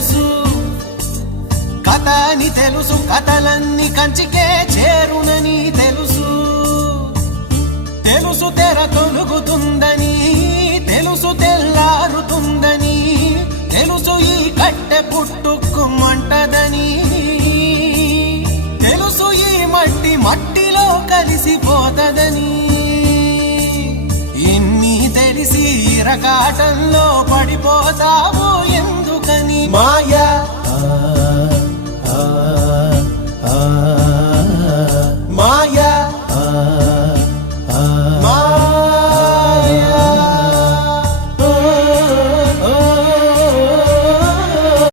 తెలుసు, కథ అని తెలుసు, కథలన్నీ కంచికే చేరునని తెలుసు. తెలుసు తెర తొలుగుతుందని, తెలుసు తెల్లారుతుందని, తెలుసు ఈ కట్టె పుట్టుకుమంటదని, తెలుసు ఈ మట్టి మట్టిలో కలిసిపోతదని. ఇన్ని తెలిసి ఇరకాటంలో పడిపోతావు ఎందుకని? మాయ